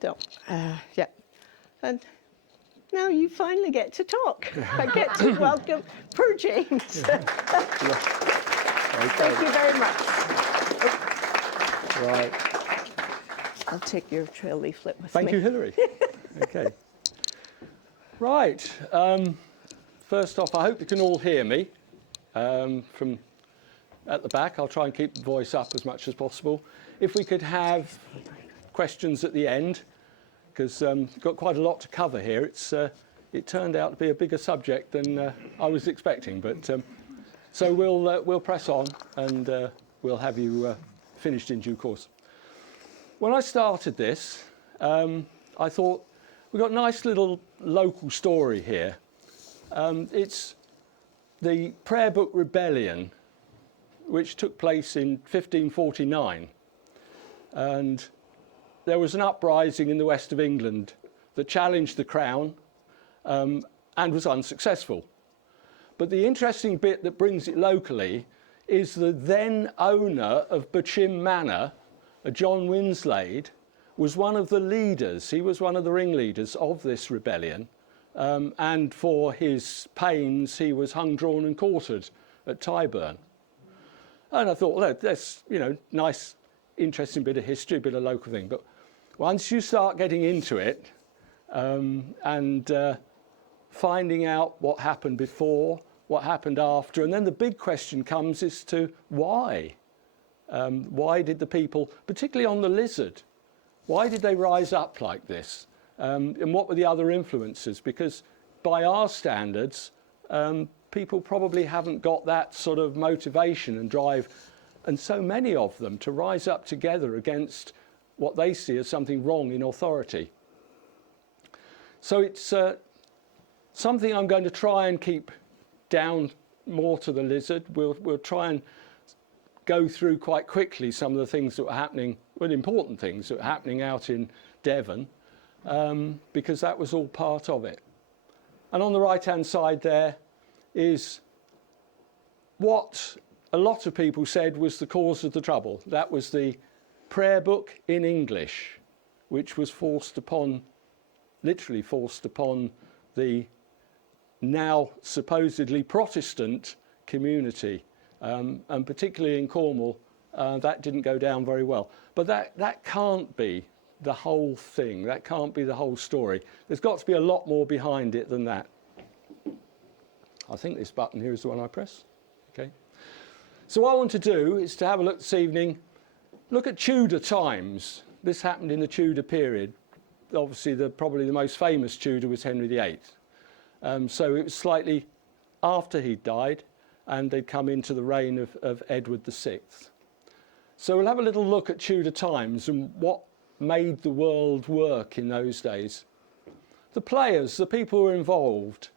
So, yeah. And now you finally get to talk. I get to welcome poor James. Okay. Thank you very much. Right. I'll take your trail leaflet with me. Thank you, Hilary. Okay. Right. First off, I hope you can all hear me from at the back. I'll try and keep the voice up as much as possible. If we could have questions at the end, because got quite a lot to cover here. It turned out to be a bigger subject than I was expecting, but so we'll press on and we'll have you finished in due course. When I started this, I thought we've got a nice little local story here. It's the Prayer Book Rebellion, which took place in 1549, and there was an uprising in the west of England that challenged the crown and was unsuccessful. But the interesting bit that brings it locally is the then owner of Bochym Manor, John Winslade, was one of the leaders. He was one of the ringleaders of this rebellion, and for his pains he was hung, drawn and quartered at Tyburn. And I thought, well, that's, you know, nice, interesting bit of history, a bit of local thing. But once you start getting into it and finding out what happened before, what happened after, and then the big question comes as to why. Why did the people, particularly on the Lizard, why did they rise up like this? And what were the other influences? Because by our standards, people probably haven't got that sort of motivation and drive, and so many of them, to rise up together against what they see as something wrong in authority. So it's something I'm going to try and keep down more to the Lizard. We'll try and go through quite quickly some of the things that were happening, well, important things that were happening out in Devon, because that was all part of it. And on the right-hand side there is what a lot of people said was the cause of the trouble. That was the prayer book in English, which was forced upon, literally forced upon, the now supposedly Protestant community, and particularly in Cornwall, that didn't go down very well. But that can't be the whole thing. That can't be the whole story. There's got to be a lot more behind it than that. I think this button here is the one I press. Okay. So what I want to do is to have a look this evening, look at Tudor times. This happened in the Tudor period. Obviously, probably the most famous Tudor was Henry VIII. So it was slightly after he died, and they'd come into the reign of Edward VI. So we'll have a little look at Tudor times and what made the world work in those days. The players, the people who were involved.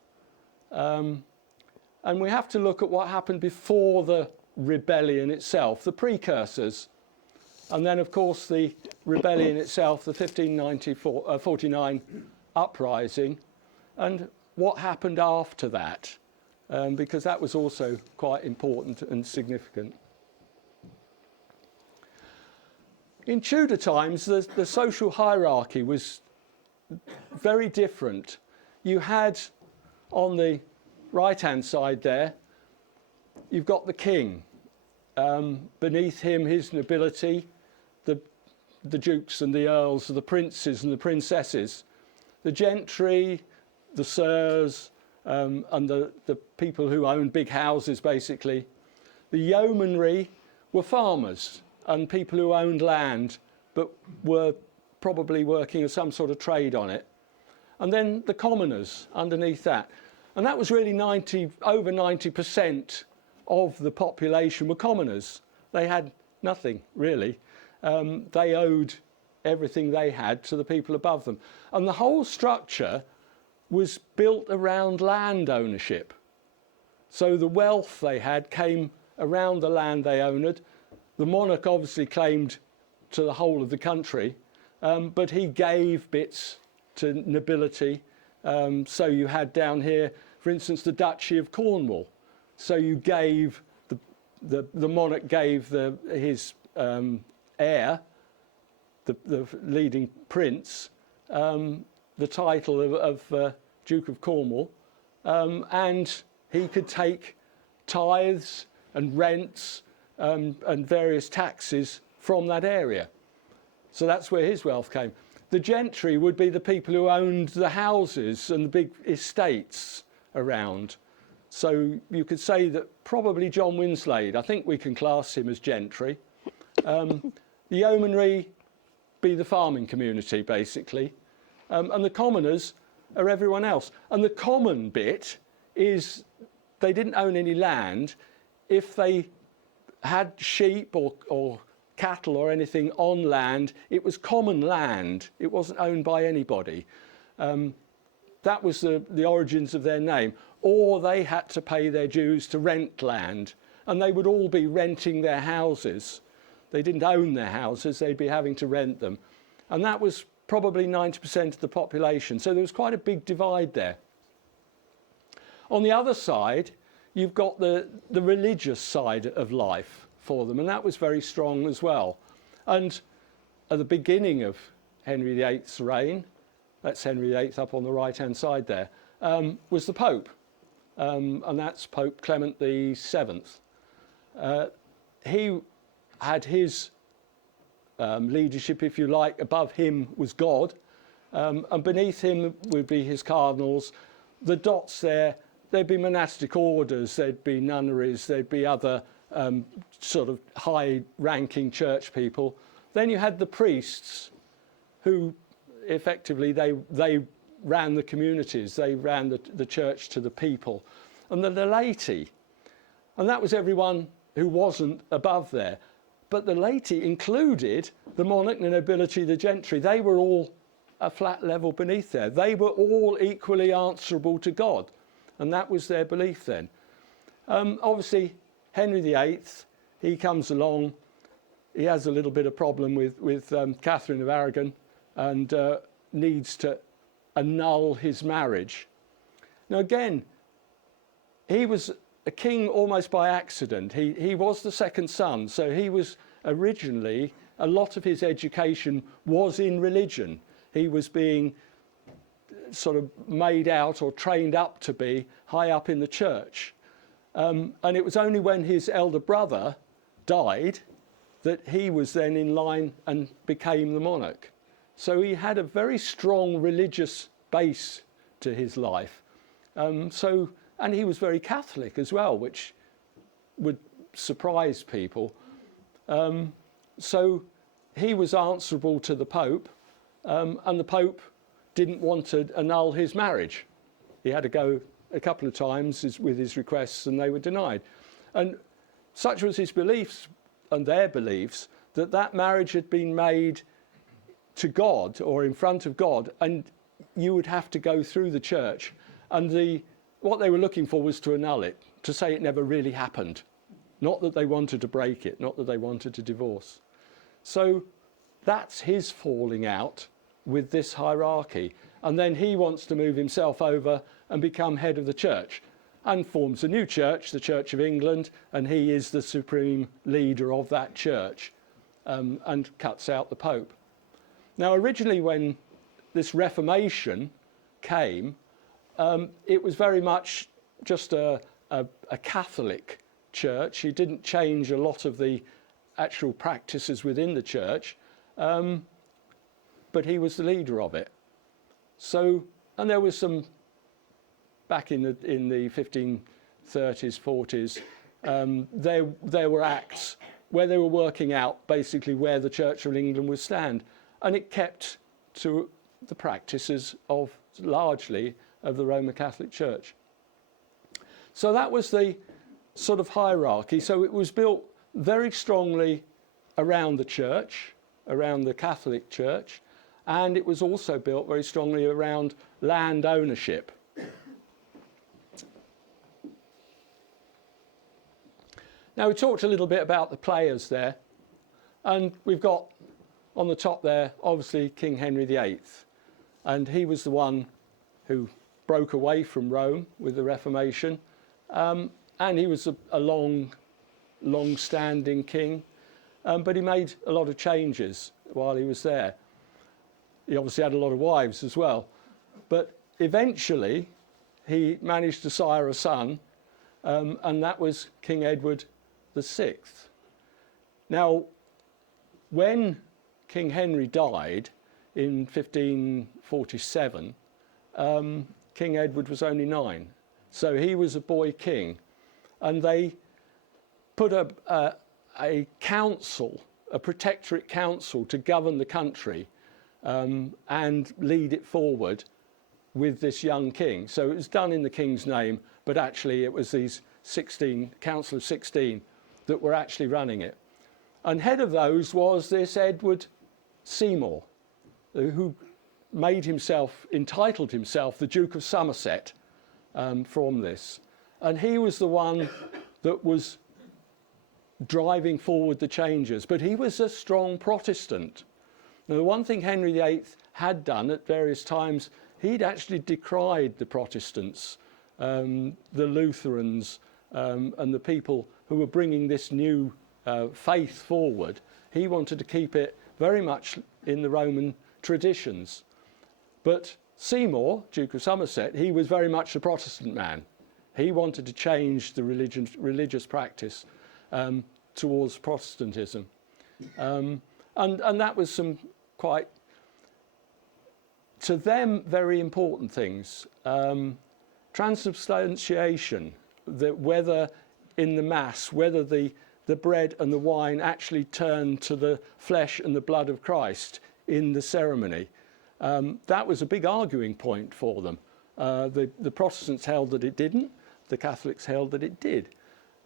And we have to look at what happened before the rebellion itself, the precursors. And then, of course, the rebellion itself, the 1549 uprising, and what happened after that, because that was also quite important and significant. In Tudor times, the social hierarchy was very different. You had, on the right-hand side there, you've got the king. Beneath him, his nobility, the dukes and the earls, the princes and the princesses, the gentry, the sirs, and the people who owned big houses, basically. The yeomanry were farmers and people who owned land but were probably working as some sort of trade on it. And then the commoners underneath that. And that was really over 90% of the population were commoners. They had nothing, really. They owed everything they had to the people above them. And the whole structure was built around land ownership. So the wealth they had came around the land they owned. The monarch obviously claimed to the whole of the country, but he gave bits to nobility. So you had down here, for instance, the Duchy of Cornwall. So you gave, the monarch gave his heir the leading prince, the title of Duke of Cornwall, and he could take tithes and rents and various taxes from that area. So that's where his wealth came. The gentry would be the people who owned the houses and the big estates around. So you could say that probably John Winslade, I think we can class him as gentry. The yeomanry be the farming community, basically. And the commoners are everyone else. And the common bit is they didn't own any land. If they had sheep or cattle or anything on land, it was common land. It wasn't owned by anybody. That was the origins of their name. Or they had to pay their dues to rent land, and they would all be renting their houses. They didn't own their houses, they'd be having to rent them. And that was probably 90% of the population. So there was quite a big divide there. On the other side, you've got the religious side of life for them, and that was very strong as well. And at the beginning of Henry VIII's reign, that's Henry VIII up on the right-hand side there, was the Pope. And that's Pope Clement VII. He had his leadership, if you like. Above him was God, and beneath him would be his cardinals. The dots there, there'd be monastic orders, there'd be nunneries, there'd be other sort of high-ranking church people. Then you had the priests, who effectively they ran the communities, they ran the church to the people. And the laity, and that was everyone who wasn't above there. But the laity included the monarch, the nobility, the gentry. They were all a flat level beneath there. They were all equally answerable to God. And that was their belief then. Obviously, Henry VIII, he comes along. He has a little bit of problem with Catherine of Aragon and needs to annul his marriage. Now again, he was a king almost by accident. He was the second son, so he was originally, a lot of his education was in religion. He was being sort of made out or trained up to be high up in the church. And it was only when his elder brother died that he was then in line and became the monarch. So he had a very strong religious base to his life. And he was very Catholic as well, which would surprise people. So he was answerable to the Pope, and the Pope didn't want to annul his marriage. He had to go a couple of times with his requests, and they were denied. And such was his beliefs and their beliefs that marriage had been made to God or in front of God, and you would have to go through the church. And what they were looking for was to annul it, to say it never really happened. Not that they wanted to break it, not that they wanted to divorce. So that's his falling out with this hierarchy. And then he wants to move himself over and become head of the church and forms a new church, the Church of England, and he is the supreme leader of that church, and cuts out the Pope. Now, originally when this Reformation came, it was very much just a Catholic church. He didn't change a lot of the actual practices within the church, but he was the leader of it. So, and there was some, back in the 1530s, 40s, there were acts where they were working out basically where the Church of England would stand, and it kept to the practices of largely of the Roman Catholic Church. So that was the sort of hierarchy. So it was built very strongly around the church, around the Catholic Church, and it was also built very strongly around land ownership. Now, we talked a little bit about the players there, and we've got on the top there, obviously, King Henry VIII, and he was the one who broke away from Rome with the Reformation, and he was a long-standing king, but he made a lot of changes while he was there. He obviously had a lot of wives as well. But eventually, he managed to sire a son, and that was King Edward VI. Now, when King Henry died in 1547, King Edward was only 9. So he was a boy king. And they put a council, a protectorate council, to govern the country and lead it forward with this young king. So it was done in the king's name, but actually it was these 16, council of 16, that were actually running it. And head of those was this Edward Seymour, who entitled himself the Duke of Somerset from this. And he was the one that was driving forward the changes, but he was a strong Protestant. Now, the one thing Henry VIII had done at various times, he'd actually decried the Protestants, the Lutherans, and the people who were bringing this new faith forward. He wanted to keep it very much in the Roman traditions. But Seymour, Duke of Somerset, he was very much a Protestant man. He wanted to change the religious practice towards Protestantism. And that was some quite, to them, very important things. Transubstantiation, that whether in the Mass, whether the bread and the wine actually turned to the flesh and the blood of Christ in the ceremony. That was a big arguing point for them. The Protestants held that it didn't. The Catholics held that it did.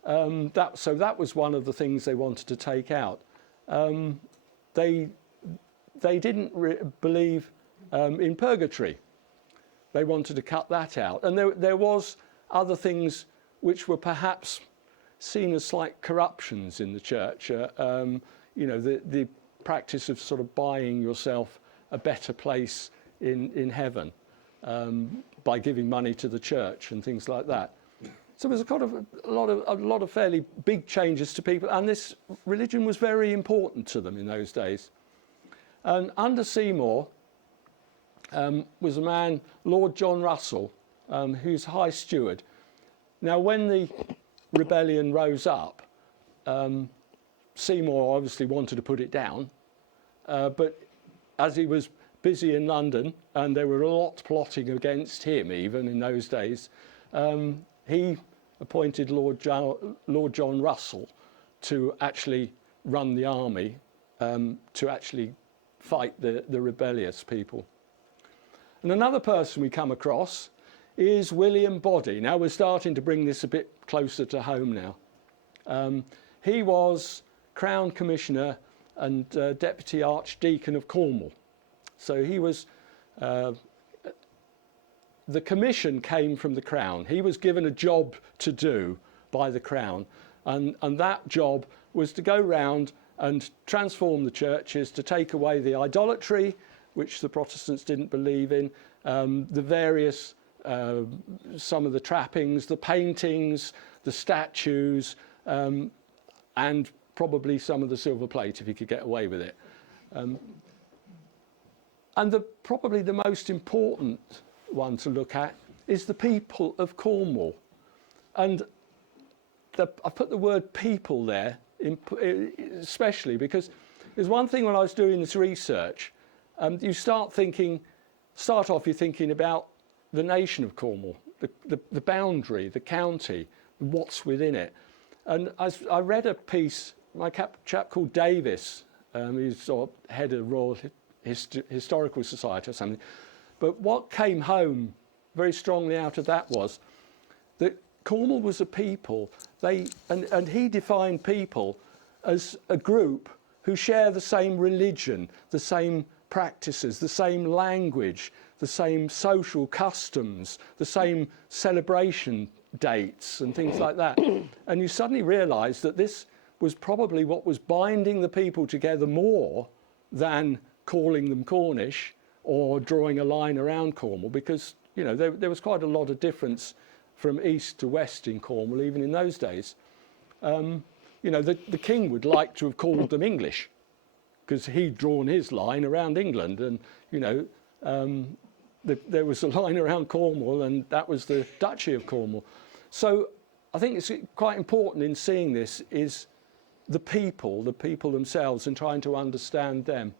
So that was one of the things they wanted to take out. They didn't believe in purgatory. They wanted to cut that out. And there was other things which were perhaps seen as slight corruptions in the church. The practice of sort of buying yourself a better place in heaven by giving money to the church and things like that. So there was a lot of fairly big changes to people, and this religion was very important to them in those days. And under Seymour was a man, Lord John Russell, who's High Steward. Now, when the rebellion rose up, Seymour obviously wanted to put it down, but as he was busy in London, and there were a lot plotting against him even in those days, he appointed Lord John Russell to actually run the army, to actually fight the rebellious people. And another person we come across is William Body. Now we're starting to bring this a bit closer to home now. He was Crown Commissioner and Deputy Archdeacon of Cornwall. So he was, the commission came from the Crown. He was given a job to do by the Crown. And that job was to go round and transform the churches, to take away the idolatry, which the Protestants didn't believe in, the various, some of the trappings, the paintings, the statues, and probably some of the silver plate, if he could get away with it. And probably the most important one to look at is the people of Cornwall. And I put the word people there, especially because there's one thing when I was doing this research, you start off you're thinking about the nation of Cornwall, the boundary, the county, what's within it. And I read a piece, my chap called Davis, who's sort of head of Royal Historical Society or something, but what came home very strongly out of that was that Cornwall was a people, and he defined people as a group who share the same religion, the same practices, the same language, the same social customs, the same celebration dates and things like that. And you suddenly realise that this was probably what was binding the people together more than calling them Cornish or drawing a line around Cornwall, because there was quite a lot of difference from east to west in Cornwall, even in those days. The king would like to have called them English, because he'd drawn his line around England, and there was a line around Cornwall, and that was the Duchy of Cornwall. So I think it's quite important in seeing this is the people themselves, and trying to understand them.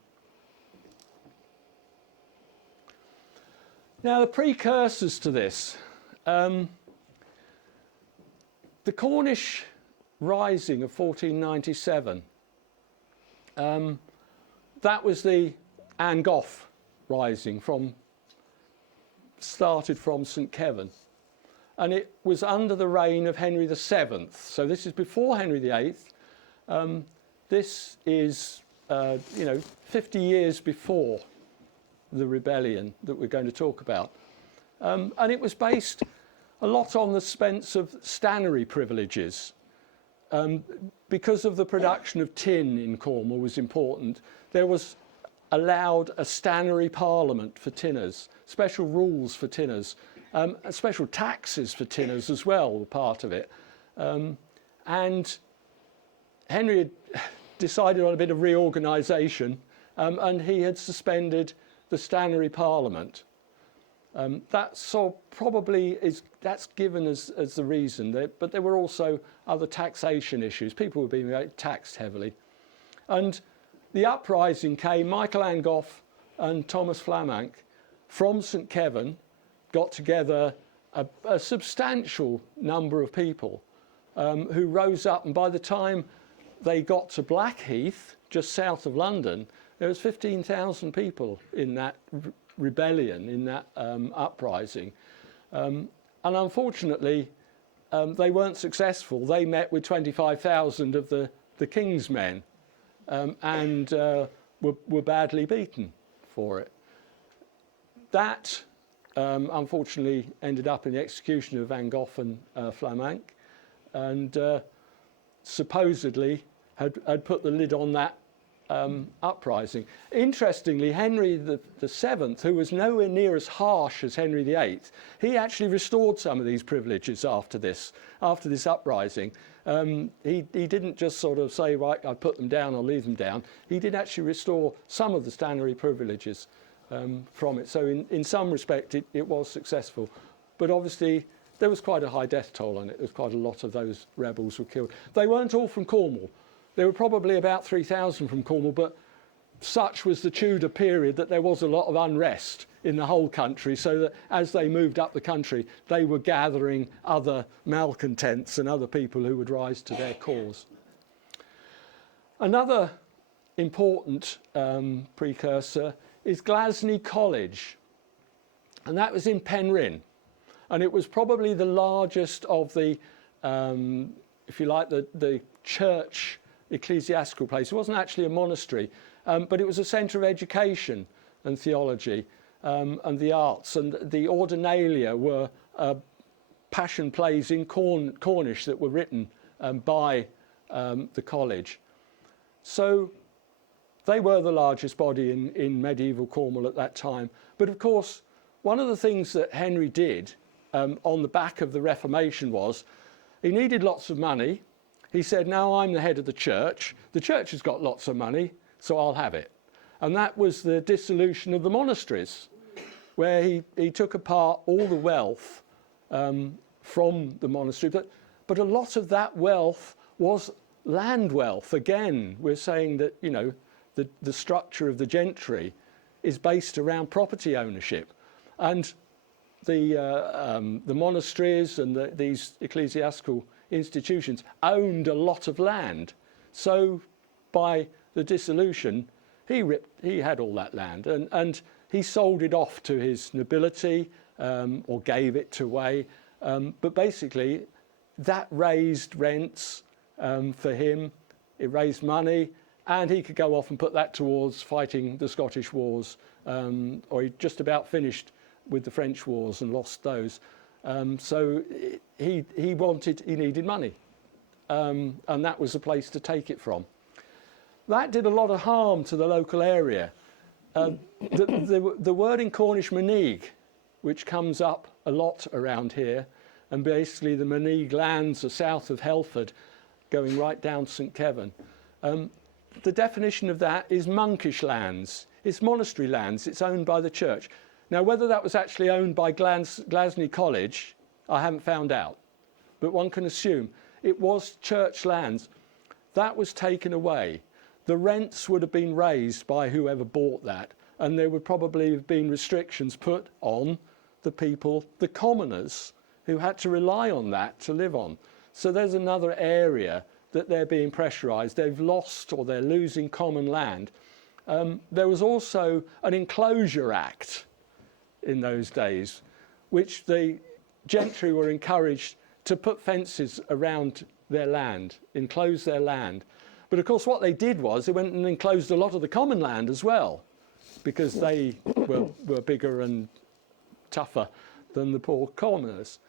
Now, the precursors to this, the Cornish Rising of 1497, that was the Angoff Rising, started from St Kevin, and it was under the reign of Henry VII. So this is before Henry VIII. This is 50 years before the rebellion that we're going to talk about, and it was based a lot on the suspense of stannary privileges. Because of the production of tin in Cornwall was important, there was allowed a stannary parliament for tinners, special rules for tinners, special taxes for tinners as well were part of it. And Henry had decided on a bit of reorganisation, and he had suspended the stannary parliament. That's given as the reason, but there were also other taxation issues. People were being taxed heavily. And the uprising came, Michael Angoff and Thomas Flamanck from St Kevin got together a substantial number of people who rose up, and by the time they got to Blackheath, just south of London, there was 15,000 people in that rebellion, in that uprising. And unfortunately, they weren't successful. They met with 25,000 of the king's men, and were badly beaten for it. That unfortunately ended up in the execution of Angoff and Flamanck, and supposedly had put the lid on that uprising. Interestingly, Henry VII, who was nowhere near as harsh as Henry VIII, he actually restored some of these privileges after this uprising. He didn't just sort of say, right, I put them down, I'll leave them down. He did actually restore some of the stannary privileges from it. So in some respect, it was successful. But obviously, there was quite a high death toll on it. There was quite a lot of those rebels were killed. They weren't all from Cornwall. There were probably about 3,000 from Cornwall, but such was the Tudor period that there was a lot of unrest in the whole country, so that as they moved up the country, they were gathering other malcontents and other people who would rise to their cause. Another important precursor is Glasney College, and that was in Penryn, and it was probably the largest of the, if you like, the church ecclesiastical place. It wasn't actually a monastery, but it was a centre of education and theology and the arts, and the ordinalia were passion plays in Cornish that were written by the college. So they were the largest body in medieval Cornwall at that time. But of course, one of the things that Henry did on the back of the Reformation was he needed lots of money. He said, now I'm the head of the church. The church has got lots of money, so I'll have it. And that was the dissolution of the monasteries, where he took apart all the wealth from the monastery. But a lot of that wealth was land wealth. Again, we're saying that, you know, the structure of the gentry is based around property ownership. And the monasteries and these ecclesiastical institutions owned a lot of land. So by the dissolution, he had all that land, and he sold it off to his nobility or gave it away. But basically, that raised rents for him. It raised money, and he could go off and put that towards fighting the Scottish wars, or he just about finished with the French wars and lost those. So he needed money, and that was a place to take it from. That did a lot of harm to the local area. The word in Cornish Manig, which comes up a lot around here, and basically the Manig lands are south of Helford, going right down St Kevin. the definition of that is monkish lands. It's monastery lands. It's owned by the church. Now, whether that was actually owned by Glasney College, I haven't found out. But one can assume it was church lands. That was taken away. The rents would have been raised by whoever bought that, and there would probably have been restrictions put on the people, the commoners, who had to rely on that to live on. So there's another area that they're being pressurised. They've lost or they're losing common land. There was also an Enclosure Act in those days, which the gentry were encouraged to put fences around their land, enclose their land. But of course what they did was they went and enclosed a lot of the common land as well, because they were bigger and tougher than the poor commoners.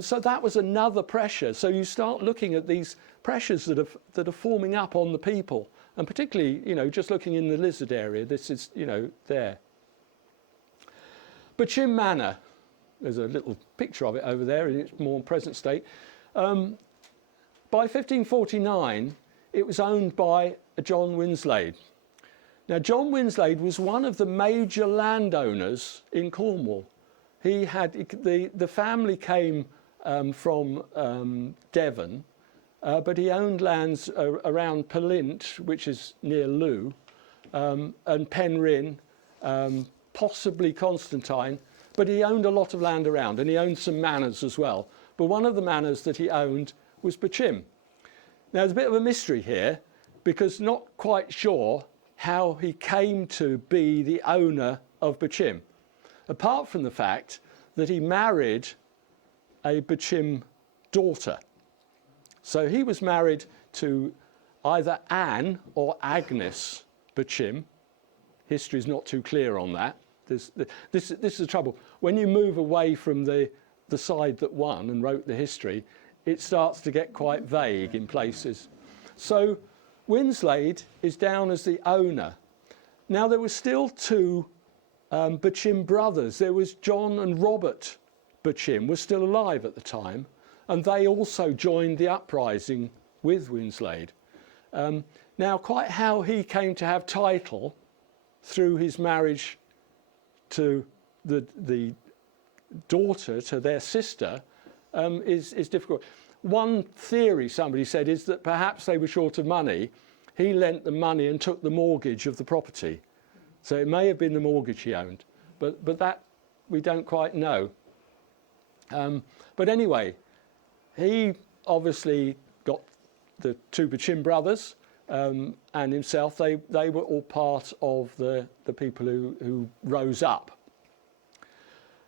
So that was another pressure. So you start looking at these pressures that are forming up on the people, and particularly, just looking in the Lizard area, this is, there. Bochym Manor, there's a little picture of it over there in its more present state. By 1549, it was owned by John Winslade. Now, John Winslade was one of the major landowners in Cornwall. He had the family came from Devon, but he owned lands around Pellint, which is near Looe, and Penryn, possibly Constantine, but he owned a lot of land around, and he owned some manors as well. But one of the manors that he owned was Bochym. Now, there's a bit of a mystery here, because not quite sure how he came to be the owner of Bochym, apart from the fact that he married a Bochym daughter. So he was married to either Anne or Agnes Bochym. History is not too clear on that. This is the trouble. When you move away from the side that won and wrote the history, it starts to get quite vague in places. So Winslade is down as the owner. Now, there were still two Bochym brothers. There was John and Robert Bochym, were still alive at the time, and they also joined the uprising with Winslade. Now, quite how he came to have title through his marriage to the daughter, to their sister, is difficult. One theory, somebody said, is that perhaps they were short of money. He lent the money and took the mortgage of the property. So it may have been the mortgage he owned, but that we don't quite know. But anyway, he obviously got the two Bochym brothers and himself. They were all part of the people who rose up.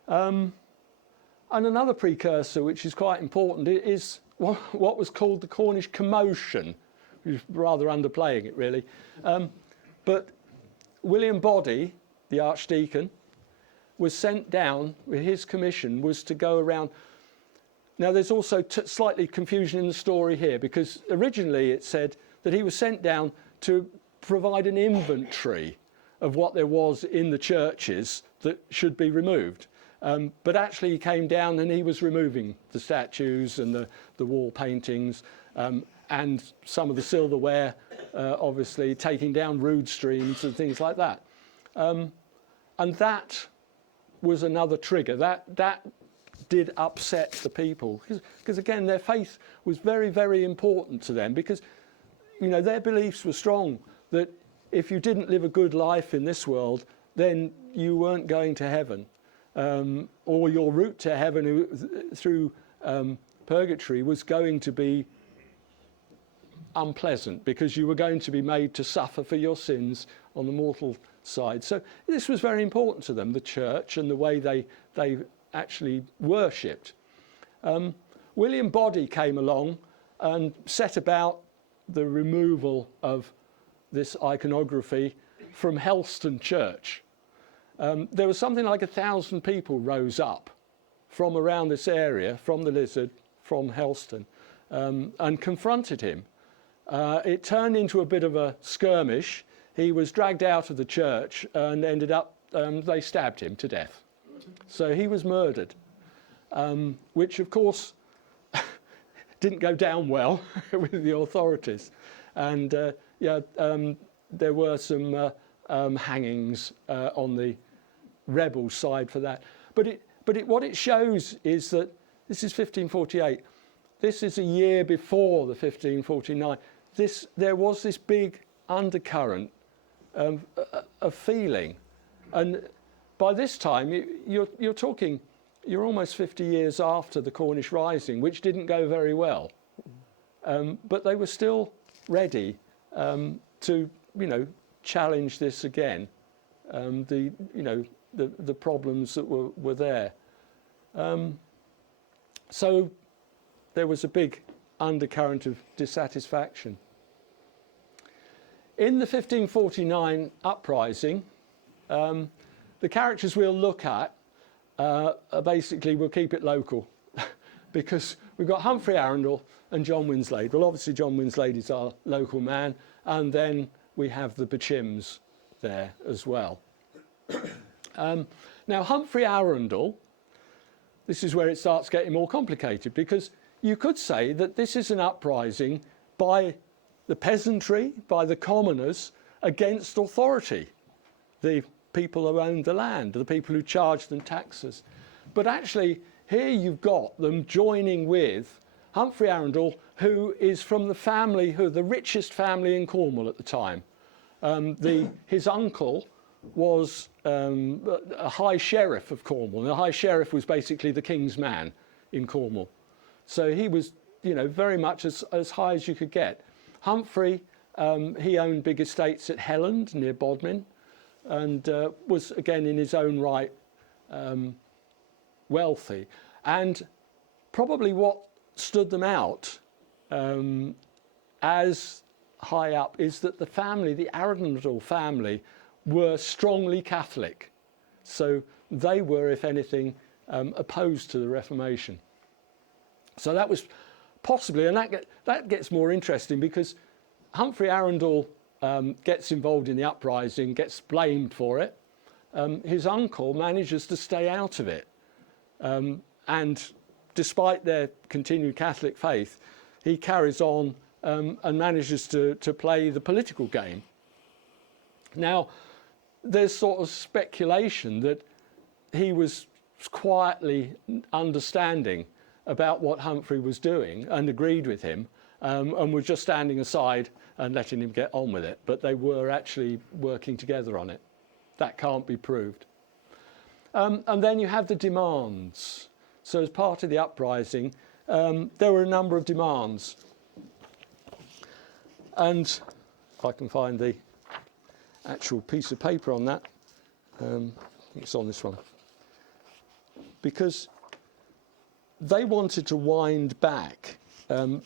And another precursor, which is quite important, is what was called the Cornish Commotion, which is rather underplaying it, really. But William Body, the Archdeacon, was sent down, his commission was to go around. Now, there's also slightly confusion in the story here, because originally it said that he was sent down to provide an inventory of what there was in the churches that should be removed. But actually he came down and he was removing the statues and the wall paintings and some of the silverware, obviously taking down rood streams and things like that. And that was another trigger. That did upset the people, because again, their faith was very, very important to them, because their beliefs were strong that if you didn't live a good life in this world, then you weren't going to heaven. Or your route to heaven through purgatory was going to be unpleasant, because you were going to be made to suffer for your sins on the mortal side. So this was very important to them, the church and the way they actually worshipped. William Body came along and set about the removal of this iconography from Helston Church. There was something like 1,000 people rose up from around this area, from the Lizard, from Helston, and confronted him. It turned into a bit of a skirmish. He was dragged out of the church and ended up, they stabbed him to death. So he was murdered, which of course didn't go down well with the authorities. And there were some hangings on the rebel side for that. But what it shows is that this is 1548. This is a year before the 1549. There was this big undercurrent of feeling, and by this time you're almost 50 years after the Cornish Rising, which didn't go very well, but they were still ready to challenge this again, the problems that were there. So there was a big undercurrent of dissatisfaction. In the 1549 uprising, the characters we'll look at are basically, we'll keep it local because we've got Humphrey Arundel and John Winslade. Well, obviously John Winslade is our local man, and then we have the Bochyms there as well. Now, Humphrey Arundel, this is where it starts getting more complicated, because you could say that this is an uprising by the peasantry, by the commoners, against authority, the people who owned the land, the people who charged them taxes. But actually, here you've got them joining with Humphrey Arundel, who is from the family, the richest family in Cornwall at the time. His uncle was a high sheriff of Cornwall. And the high sheriff was basically the king's man in Cornwall. So he was, very much as high as you could get. Humphrey, he owned big estates at Helland near Bodmin, and was again in his own right wealthy. And probably what stood them out as high up is that the family, the Arundel family, were strongly Catholic. So they were, if anything, opposed to the Reformation. So that was possibly, and that gets more interesting, because Humphrey Arundel gets involved in the uprising, gets blamed for it. His uncle manages to stay out of it. And despite their continued Catholic faith, he carries on and manages to play the political game. Now, there's sort of speculation that he was quietly understanding about what Humphrey was doing and agreed with him, and was just standing aside and letting him get on with it. But they were actually working together on it. That can't be proved. And then you have the demands. So as part of the uprising, there were a number of demands. And if I can find the actual piece of paper on that, I think it's on this one. Because they wanted to wind back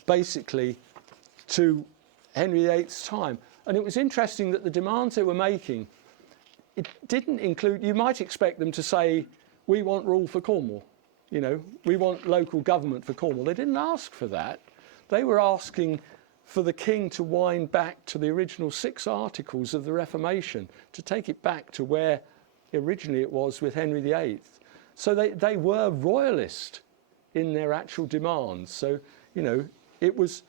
basically to Henry VIII's time. And it was interesting that the demands they were making, it didn't include, you might expect them to say, we want rule for Cornwall, we want local government for Cornwall. They didn't ask for that. They were asking for the king to wind back to the original 6 articles of the Reformation, to take it back to where originally it was with Henry VIII. So they were royalist in their actual demands. So, it was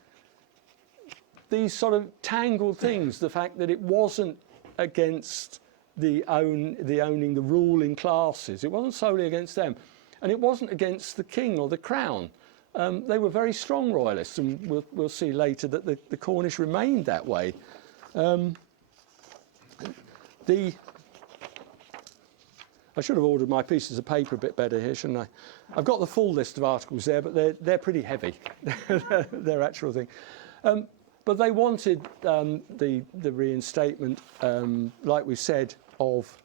these sort of tangled things, the fact that it wasn't against the ruling classes. It wasn't solely against them. And it wasn't against the king or the crown. They were very strong royalists, and we'll see later that the Cornish remained that way. I should have ordered my pieces of paper a bit better here, shouldn't I? I've got the full list of articles there, but they're pretty heavy. Their actual thing. But they wanted the reinstatement, like we said, of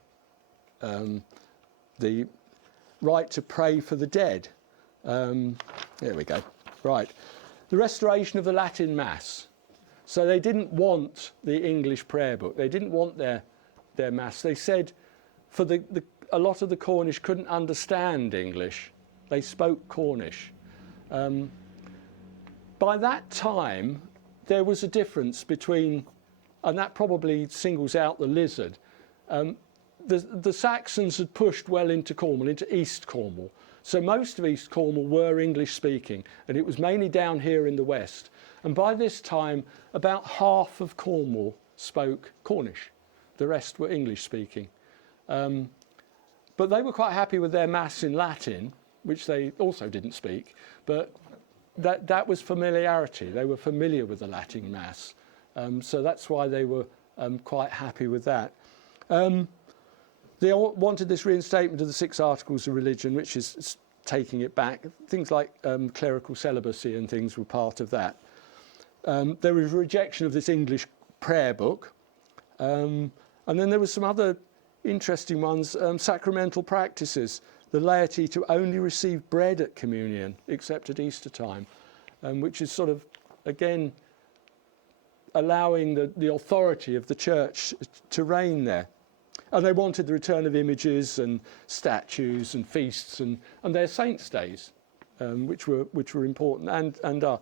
the right to pray for the dead. There we go. Right. The restoration of the Latin Mass. So they didn't want the English prayer book. They didn't want their Mass. They said for a lot of the Cornish couldn't understand English. They spoke Cornish. By that time, there was a difference between, and that probably singles out the lizard. The Saxons had pushed well into Cornwall, into East Cornwall. So most of East Cornwall were English speaking, and it was mainly down here in the west. And by this time, about half of Cornwall spoke Cornish. The rest were English speaking. But they were quite happy with their mass in Latin, which they also didn't speak, but that was familiarity. They were familiar with the Latin mass. So that's why they were quite happy with that. They wanted this reinstatement of the 6 Articles of Religion, which is taking it back. Things like clerical celibacy and things were part of that. There was a rejection of this English prayer book. And then there were some other interesting ones, sacramental practices, the laity to only receive bread at communion, except at Easter time, which is sort of, again, allowing the authority of the church to reign there. And they wanted the return of images and statues and feasts and their saints' days, which were important and are.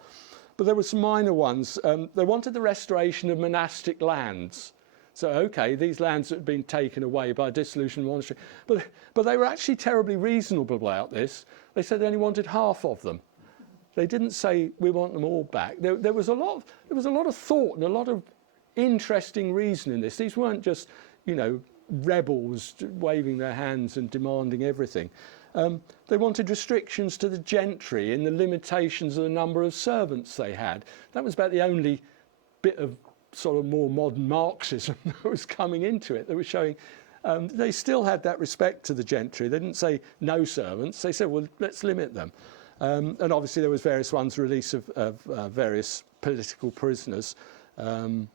But there were some minor ones. They wanted the restoration of monastic lands. So, okay, these lands had been taken away by dissolution of monastery. But they were actually terribly reasonable about this. They said they only wanted half of them. They didn't say we want them all back. There was a lot of thought and a lot of interesting reason in this. These weren't just, rebels waving their hands and demanding everything. They wanted restrictions to the gentry in the limitations of the number of servants they had. That was about the only bit of sort of more modern Marxism that was coming into it. They were showing they still had that respect to the gentry. They didn't say no servants. They said, well, let's limit them. And obviously there was various ones, release of various political prisoners. And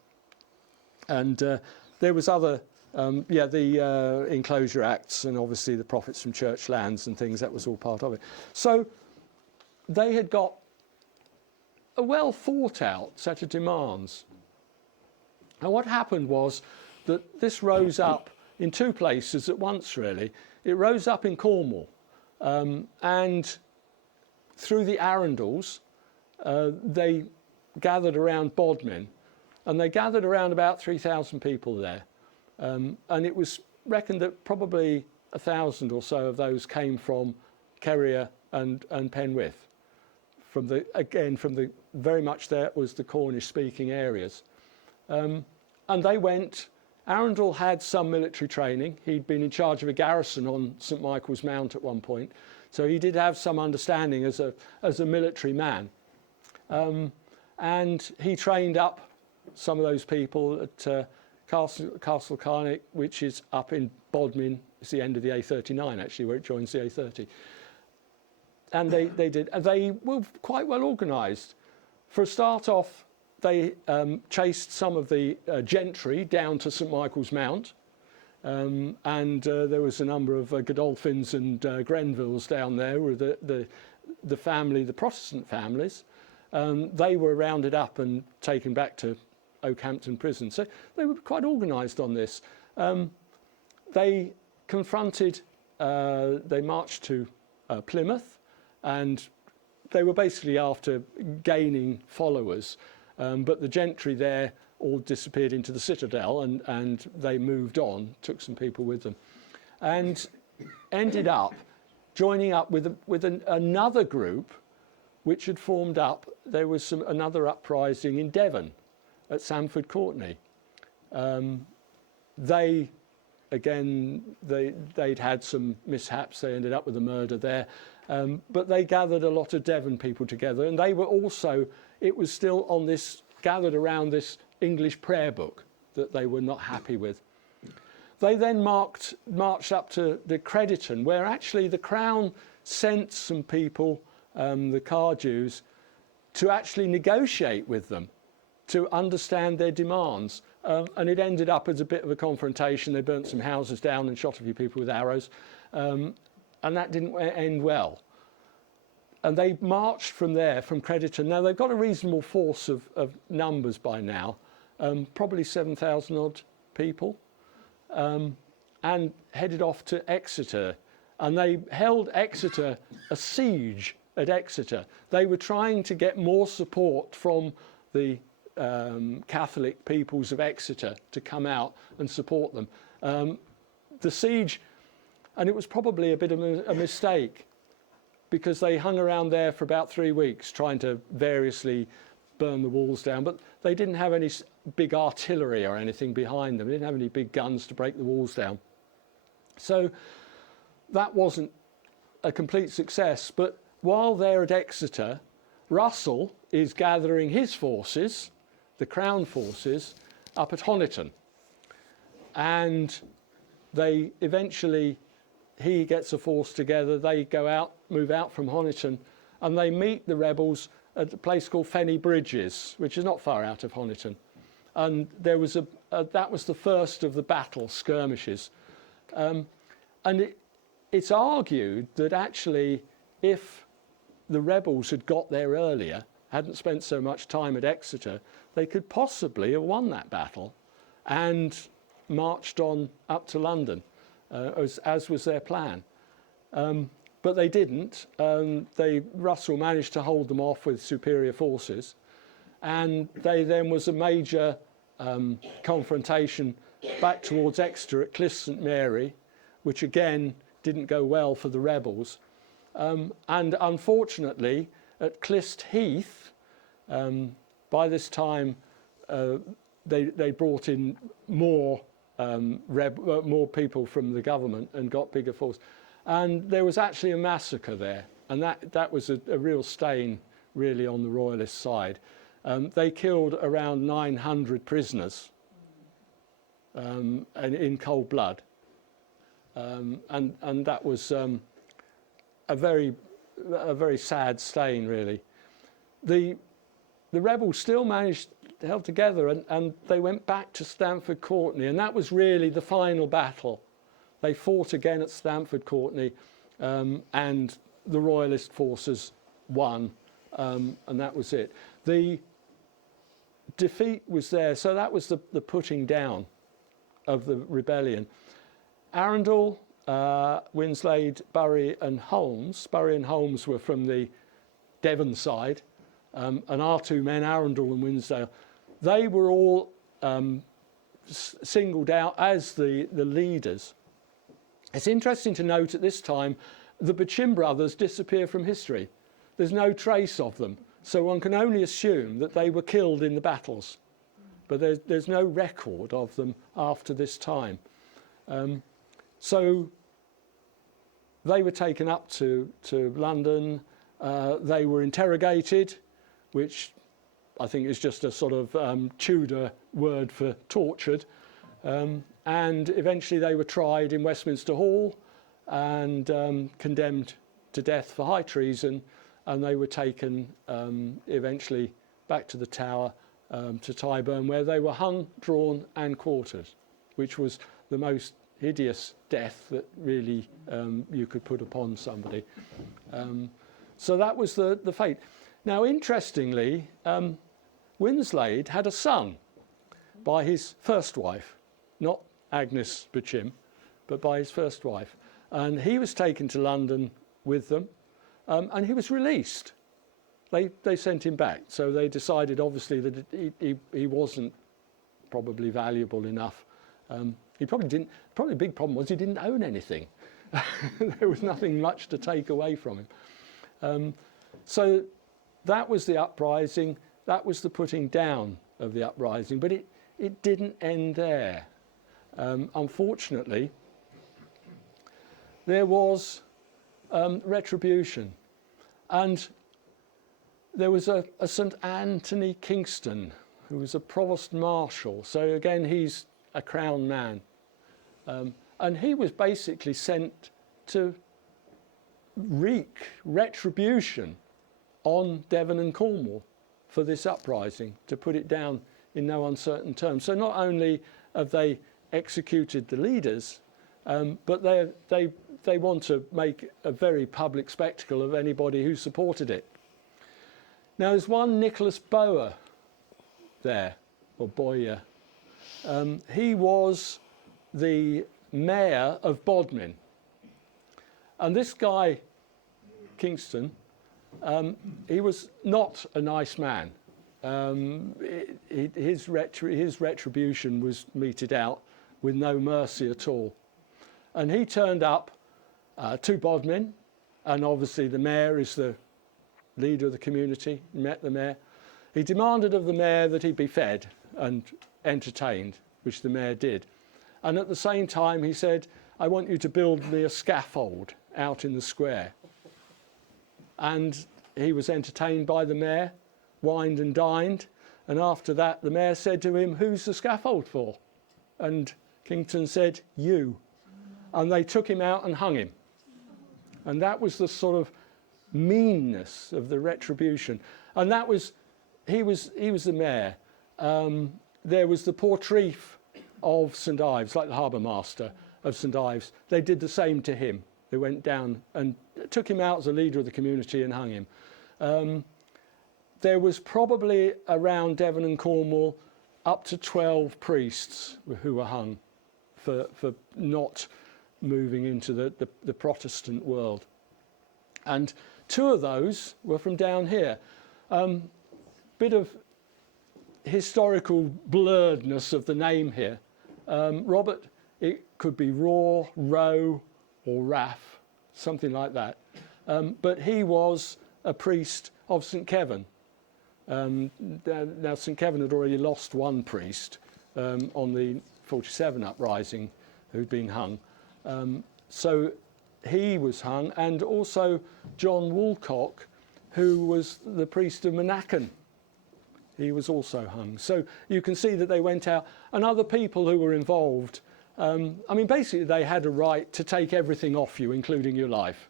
there was other, the Enclosure Acts and obviously the profits from church lands and things, that was all part of it. So they had got a well thought out set of demands. And what happened was that this rose up in 2 places at once, really. It rose up in Cornwall and through the Arundels, they gathered around Bodmin, and they gathered around about 3,000 people there. And it was reckoned that probably 1,000 or so of those came from Kerrier and Penwith. From the very much there was the Cornish speaking areas. And they went. Arundel had some military training. He'd been in charge of a garrison on St Michael's Mount at one point. So he did have some understanding as a military man. And he trained up some of those people at Castle Carnick, which is up in Bodmin. It's the end of the A39, actually, where it joins the A30. And they were quite well organised. For a start off, they chased some of the gentry down to St Michael's Mount. And there was a number of Godolphins and Grenvilles down there, were the family, the Protestant families. They were rounded up and taken back to Oakhampton prison. So they were quite organised on this. They confronted, they marched to Plymouth, and they were basically after gaining followers. But the gentry there all disappeared into the citadel, and they moved on, took some people with them, and ended up joining up with another group which had formed up. There was another uprising in Devon at Samford Courtenay. They'd had some mishaps. They ended up with a murder there. But they gathered a lot of Devon people together, and they were also, it was still on this, gathered around this English prayer book that they were not happy with. They then marched up to the Crediton, where actually the Crown sent some people, the Cardews, to actually negotiate with them, to understand their demands. And it ended up as a bit of a confrontation. They burnt some houses down and shot a few people with arrows. And that didn't end well. And they marched from there, from Crediton. Now, they've got a reasonable force of numbers by now, probably 7,000 odd people, and headed off to Exeter. And they held Exeter, a siege at Exeter. They were trying to get more support from the Catholic peoples of Exeter to come out and support them. The siege, and it was probably a bit of a mistake, because they hung around there for about 3 weeks trying to variously burn the walls down, but they didn't have any big artillery or anything behind them. They didn't have any big guns to break the walls down. So that wasn't a complete success. But while they're at Exeter, Russell is gathering his forces, the Crown forces, up at Honiton. And they eventually, he gets a force together, they go out, move out from Honiton, and they meet the rebels at a place called Fenny Bridges, which is not far out of Honiton. And there was that was the first of the battle skirmishes. And it's argued that actually if the rebels had got there earlier, hadn't spent so much time at Exeter, they could possibly have won that battle and marched on up to London, as was their plan. But they didn't. Russell managed to hold them off with superior forces, and then was a major confrontation back towards Exeter at Cliff St Mary, which again didn't go well for the rebels. And unfortunately, at Clyst Heath, by this time they brought in more people from the government and got bigger force. And there was actually a massacre there, and that was a real stain, really, on the royalist side. They killed around 900 prisoners and in cold blood, and that was a very sad stain, really. The rebels still held together, and they went back to Stamford Courtenay, and that was really the final battle. They fought again at Stamford Courtenay, and the royalist forces won, and that was it. The defeat was there, so that was the putting down of the rebellion. Arundel, Winslade, Bury and Holmes. Bury and Holmes were from the Devon side, and our two men, Arundel and Winsdale, they were all singled out as the leaders. It's interesting to note at this time the Bochym brothers disappear from history. There's no trace of them, so one can only assume that they were killed in the battles, but there's no record of them after this time. So they were taken up to London. They were interrogated, which I think is just a sort of Tudor word for tortured. And eventually they were tried in Westminster Hall and condemned to death for high treason, and they were taken eventually back to the Tower, to Tyburn, where they were hung, drawn and quartered, which was the most hideous death that really you could put upon somebody. So that was the fate. Now, interestingly, Winslade had a son by his first wife, not Agnes Bochym, but by his first wife. And he was taken to London with them, and he was released. They sent him back. So they decided, obviously, that he wasn't probably valuable enough. He probably didn't. Probably the big problem was he didn't own anything. There was nothing much to take away from him. So that was the uprising. That was the putting down of the uprising. But it didn't end there. Unfortunately, there was retribution, and there was a St Anthony Kingston, who was a provost marshal. So again, he's a crown man, and he was basically sent to wreak retribution on Devon and Cornwall for this uprising, to put it down in no uncertain terms. So not only have they executed the leaders, but they want to make a very public spectacle of anybody who supported it. Now, there's one Nicholas Bower there, or Boyer. He was the mayor of Bodmin. And this guy, Kingston, he was not a nice man. His retribution was meted out with no mercy at all. And he turned up to Bodmin, and obviously the mayor is the leader of the community. He met the mayor. He demanded of the mayor that he be fed and entertained, which the mayor did. And at the same time, he said, I want you to build me a scaffold out in the square. And he was entertained by the mayor, wined and dined. And after that, the mayor said to him, who's the scaffold for? And Kington said, you. And they took him out and hung him. And that was the sort of meanness of the retribution. And that was, he was the mayor. There was the portreif of St Ives, like the harbour master of St Ives. They did the same to him. They went down and took him out as a leader of the community and hung him. There was probably around Devon and Cornwall up to 12 priests who were hung for not moving into the Protestant world. And 2 of those were from down here. Bit of historical blurredness of the name here. Robert, it could be Raw, Rowe or Raff, something like that. But he was a priest of St Kevin. Now St Kevin had already lost one priest on the 47 uprising who'd been hung. So he was hung, and also John Woolcock, who was the priest of Monachan. He was also hung. So you can see that they went out, and other people who were involved. I mean, basically they had a right to take everything off you, including your life.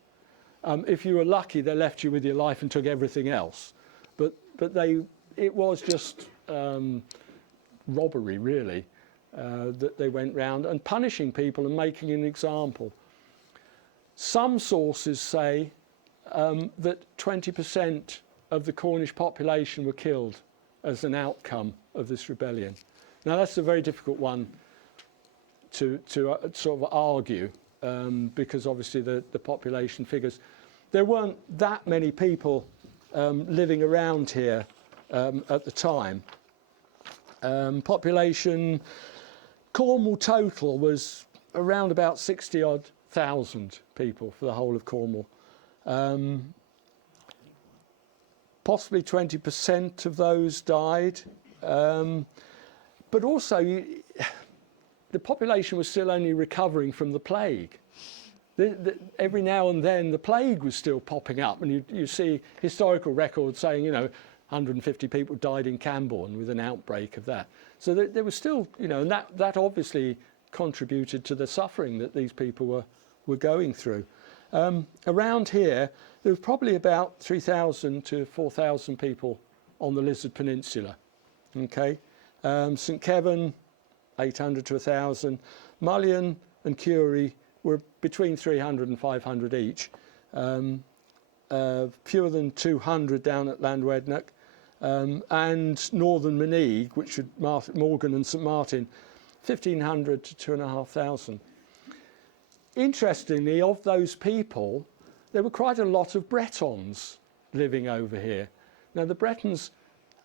If you were lucky, they left you with your life and took everything else. But it was just robbery, really, that they went round and punishing people and making an example. Some sources say that 20% of the Cornish population were killed as an outcome of this rebellion. Now that's a very difficult one to sort of argue because obviously the population figures. There weren't that many people living around here at the time. Population, Cornwall total was around about 60-odd thousand people for the whole of Cornwall. Possibly 20% of those died. But also, the population was still only recovering from the plague. Every now and then, the plague was still popping up, and you see historical records saying, 150 people died in Camborne with an outbreak of that. So there was still, and that obviously contributed to the suffering that these people were going through. Around here, there was probably about 3,000 to 4,000 people on the Lizard Peninsula. Okay, St Kevin, 800 to 1,000. Mullion and Curie were between 300 and 500 each. Fewer than 200 down at Landowner, and Northern Meneag, which would Morgan and St Martin, 1,500 to 2,500. Interestingly, of those people, there were quite a lot of Bretons living over here. Now, the Bretons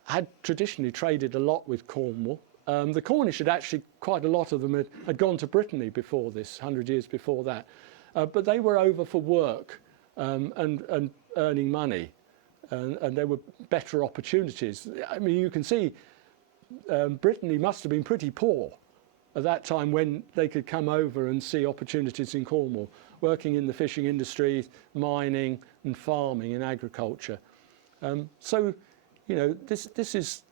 had traditionally traded a lot with Cornwall. The Cornish had actually, quite a lot of them had gone to Brittany before this, 100 years before that. But they were over for work and earning money. And there were better opportunities. I mean, you can see Brittany must have been pretty poor at that time when they could come over and see opportunities in Cornwall, working in the fishing industry, mining and farming and agriculture. So, this is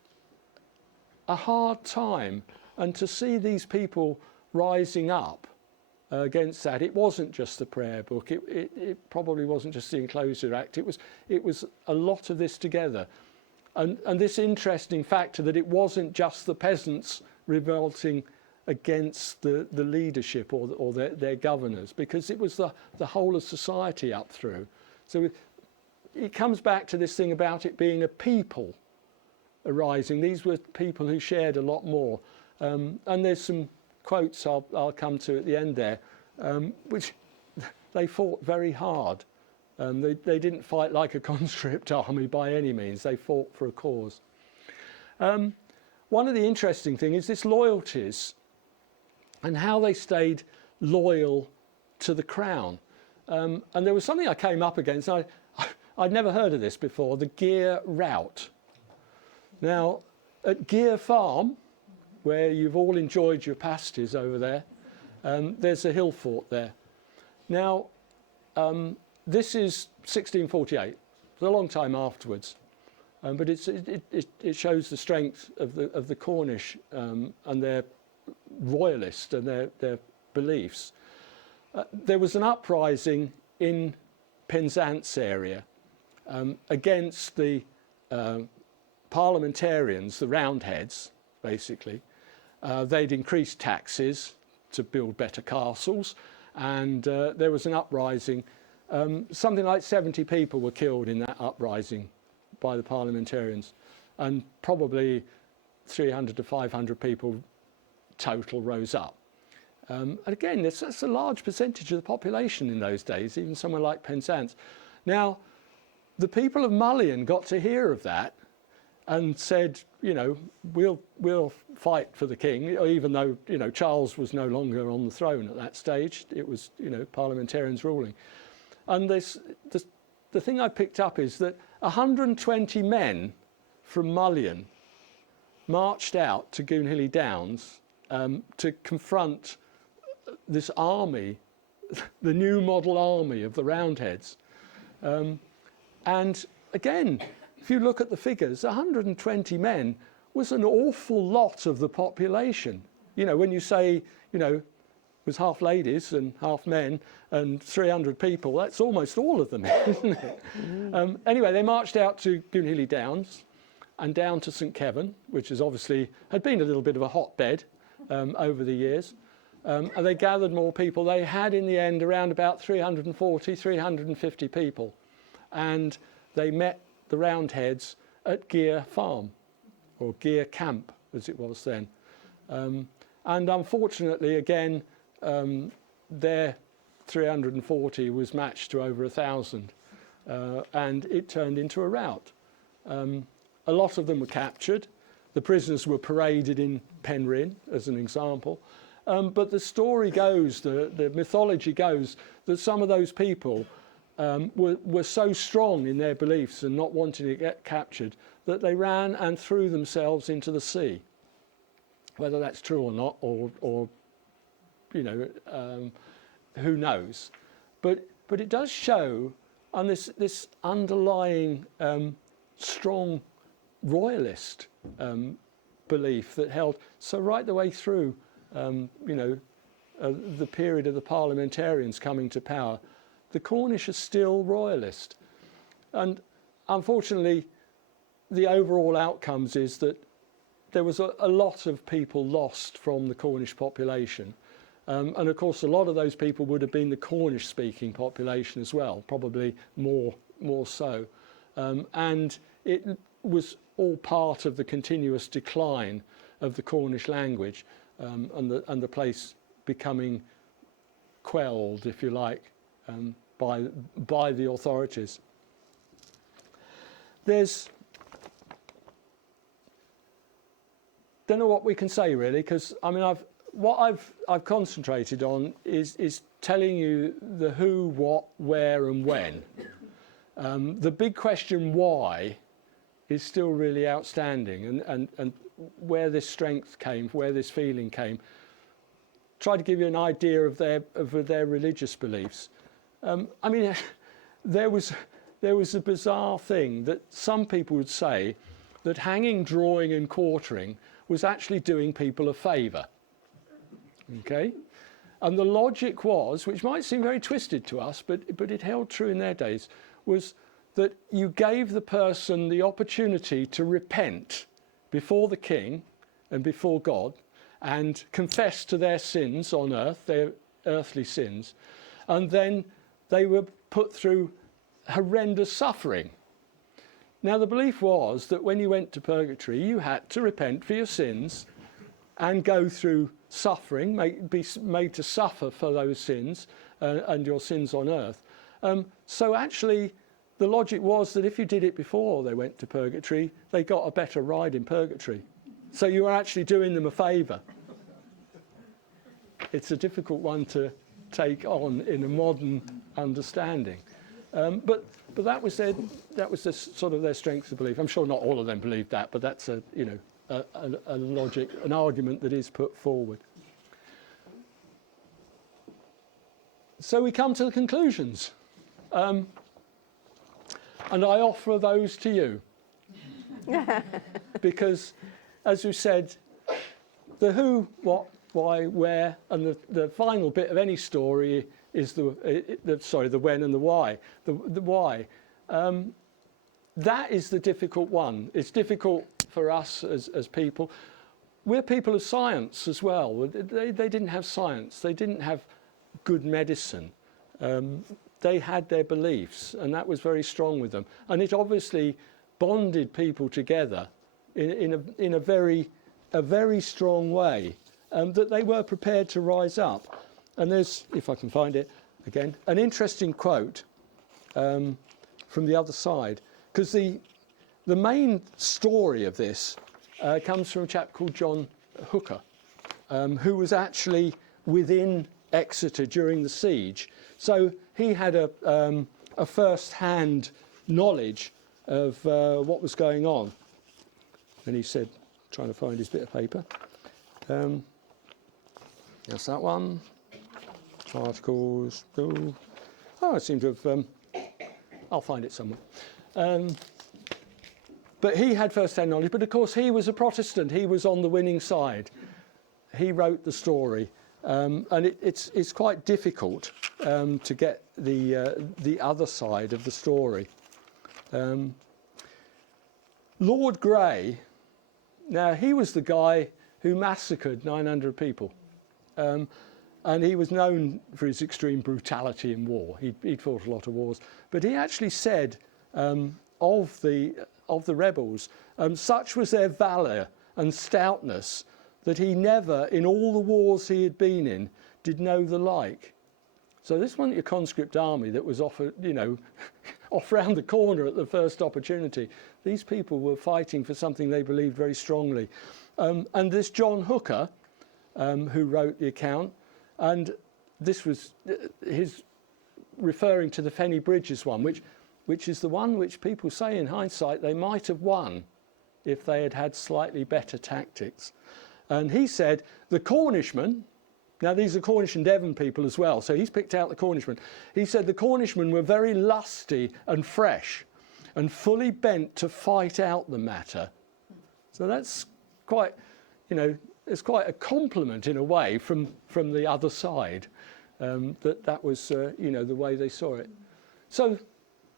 a hard time. And to see these people rising up against that, it wasn't just the prayer book, it probably wasn't just the Enclosure Act, it was a lot of this together. And this interesting factor that it wasn't just the peasants revolting against the leadership or their governors, because it was the whole of society up through. So it comes back to this thing about it being a people arising. These were people who shared a lot more. And there's some quotes I'll come to at the end there, which they fought very hard. They didn't fight like a conscript army by any means. They fought for a cause. One of the interesting things is this loyalties and how they stayed loyal to the crown. And there was something I came up against. I'd never heard of this before, the gear rout. Now, at Gear Farm, where you've all enjoyed your pasties over there, there's a hill fort there. Now, this is 1648. It's a long time afterwards, but it shows the strength of the Cornish and their royalist and their beliefs. There was an uprising in Penzance area against the parliamentarians, the Roundheads, basically. They'd increased taxes to build better castles, and there was an uprising. Something like 70 people were killed in that uprising by the parliamentarians, and probably 300 to 500 people total rose up. And again, that's a large percentage of the population in those days, even somewhere like Penzance. Now, the people of Mullion got to hear of that and said, you know, we'll fight for the king, even though, you know, Charles was no longer on the throne at that stage. It was, you know, parliamentarians ruling. And the thing I picked up is that 120 men from Mullion marched out to Goonhilly Downs to confront this army, the new model army of the Roundheads. And again, if you look at the figures, 120 men was an awful lot of the population. You know, when you say, you know, it was half ladies and half men and 300 people, that's almost all of them, isn't it? Anyway, they marched out to Goonhilly Downs and down to St Kevin, which is obviously had been a little bit of a hotbed over the years. And they gathered more people. They had in the end around about 340, 350 people. And they met the Roundheads at Gear Farm, or Gear Camp as it was then. And unfortunately, again, their 340 was matched to over 1,000. And it turned into a rout. A lot of them were captured. The prisoners were paraded in Penryn, as an example. But the story goes, the mythology goes, that some of those people were so strong in their beliefs and not wanting to get captured that they ran and threw themselves into the sea. Whether that's true or not, or you know, who knows? But it does show on this underlying strong royalist belief that held so right the way through. You know, the period of the parliamentarians coming to power, the Cornish are still royalist. And unfortunately, the overall outcomes is that there was a lot of people lost from the Cornish population. And of course, a lot of those people would have been the Cornish-speaking population as well, probably more so. And it was all part of the continuous decline of the Cornish language. And the place becoming quelled, if you like, by the authorities. Don't know what we can say really, because I mean I've concentrated on is telling you the who, what, where, and when. The big question why is still really outstanding, and where this strength came, where this feeling came. Try to give you an idea of their religious beliefs. I mean, there was a bizarre thing that some people would say that hanging, drawing, and quartering was actually doing people a favour. Okay, and the logic was, which might seem very twisted to us, but it held true in their days, was that you gave the person the opportunity to repent before the king and before God and confess to their sins on earth, their earthly sins, and then they were put through horrendous suffering. Now the belief was that when you went to purgatory you had to repent for your sins and go through suffering, be made to suffer for those sins and your sins on earth. So actually the logic was that if you did it before they went to purgatory, they got a better ride in purgatory. So you were actually doing them a favour. It's a difficult one to take on in a modern understanding. But that was the sort of their strength of belief. I'm sure not all of them believed that, but that's a logic, an argument that is put forward. So we come to the conclusions, and I offer those to you, because, as we said, the who, what, why, where, and the final bit of any story is the when and the why. The why. That is the difficult one. It's difficult for us as people. We're people of science as well. They didn't have science. They didn't have good medicine. They had their beliefs, and that was very strong with them. And it obviously bonded people together in a very strong way, that they were prepared to rise up. And there's, if I can find it again, an interesting quote from the other side, because the main story of this comes from a chap called John Hooker, who was actually within Exeter during the siege. So he had a first-hand knowledge of what was going on. And he said, trying to find his bit of paper. That's that one. Articles. Oh, I seem to have. I'll find it somewhere. But he had first-hand knowledge. But of course, he was a Protestant. He was on the winning side. He wrote the story, and it's quite difficult to get the other side of the story. Lord Grey. Now, he was the guy who massacred 900 people. And he was known for his extreme brutality in war. He'd fought a lot of wars. But he actually said of the rebels, such was their valour and stoutness that he never, in all the wars he had been in, did know the like. So this wasn't your conscript army that was off round the corner at the first opportunity. These people were fighting for something they believed very strongly. And this John Hooker, who wrote the account, and this was his referring to the Fenny Bridges one, which is the one which people say in hindsight they might have won if they had had slightly better tactics. And he said the Cornishmen, now these are Cornish and Devon people as well, so he's picked out the Cornishmen. He said the Cornishmen were very lusty and fresh and fully bent to fight out the matter. So that's quite, it's quite a compliment in a way from the other side, that was, the way they saw it. So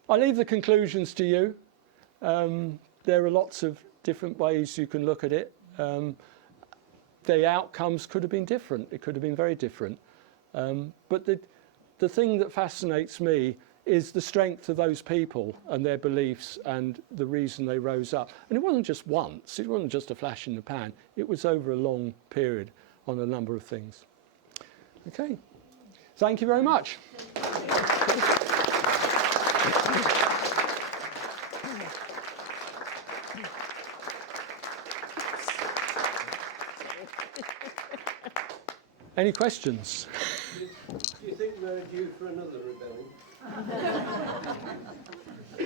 I leave the conclusions to you. There are lots of different ways you can look at it. The outcomes could have been different. It could have been very different. But the thing that fascinates me is the strength of those people and their beliefs and the reason they rose up. And it wasn't just once. It wasn't just a flash in the pan. It was over a long period on a number of things. Okay. Thank you very much. Any questions? Do you think we're due for another rebellion?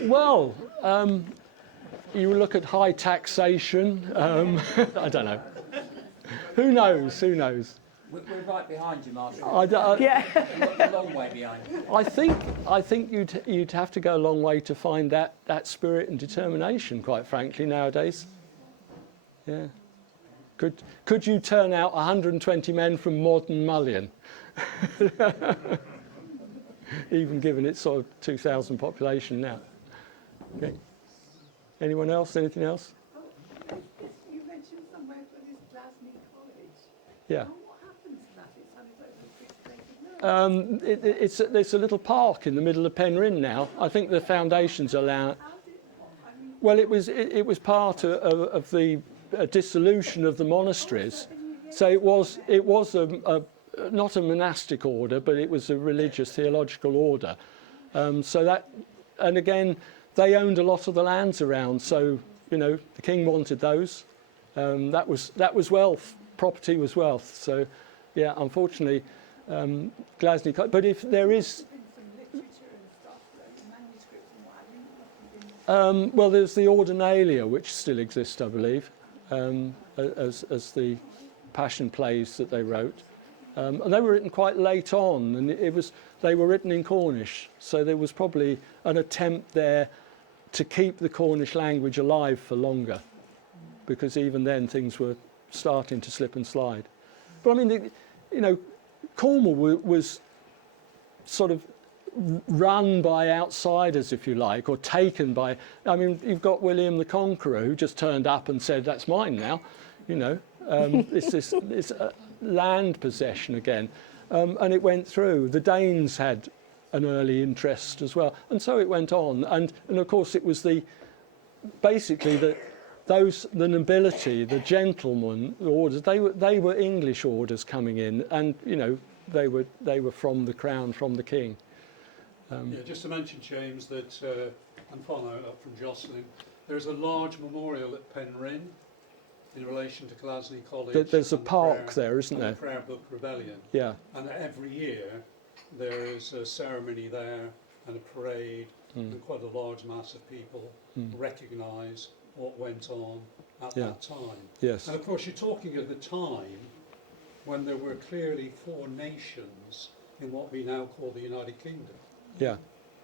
Well, you look at high taxation. I don't know. Who knows? Who knows? We're right behind you, Martin. Yeah. A long way behind. I think you'd have to go a long way to find that spirit and determination, quite frankly, nowadays. Yeah. Could you turn out 120 men from modern Mullion? Even given its sort of 2,000 population now. Okay. Anyone else? Anything else? You mentioned somewhere for this Glasney College. Yeah. What happened to that? It's on its own restricted. It's a little park in the middle of Penryn now. I think the foundations allow. Well, it was part of the dissolution of the monasteries. So it was not a monastic order, but it was a religious theological order. So that, and again, they owned a lot of the lands around. So the king wanted those. That was wealth. Property was wealth. So, yeah, unfortunately, Glasney. But if there is, Well, there's the Ordinalia, which still exists, I believe, as the Passion plays that they wrote. And they were written quite late on, and they were written in Cornish, so there was probably an attempt there to keep the Cornish language alive for longer, because even then things were starting to slip and slide. But I mean, Cornwall was sort of run by outsiders, if you like, or taken by. I mean, you've got William the Conqueror who just turned up and said, "That's mine now," It's land possession again, and it went through. The Danes had an early interest as well, and so it went on. And of course, it was the nobility, the gentlemen orders. They were English orders coming in, and they were from the crown, from the king. Just to mention, James, that and following up from Jocelyn, there's a large memorial at Penryn in relation to Glasney College. There's a park there, isn't there? The Prayer Book Rebellion. Yeah. And every year there is a ceremony there and a parade, and quite a large mass of people recognise what went on at that time. Yes. And of course, you're talking at the time when there were clearly 4 nations in what we now call the United Kingdom. Yeah.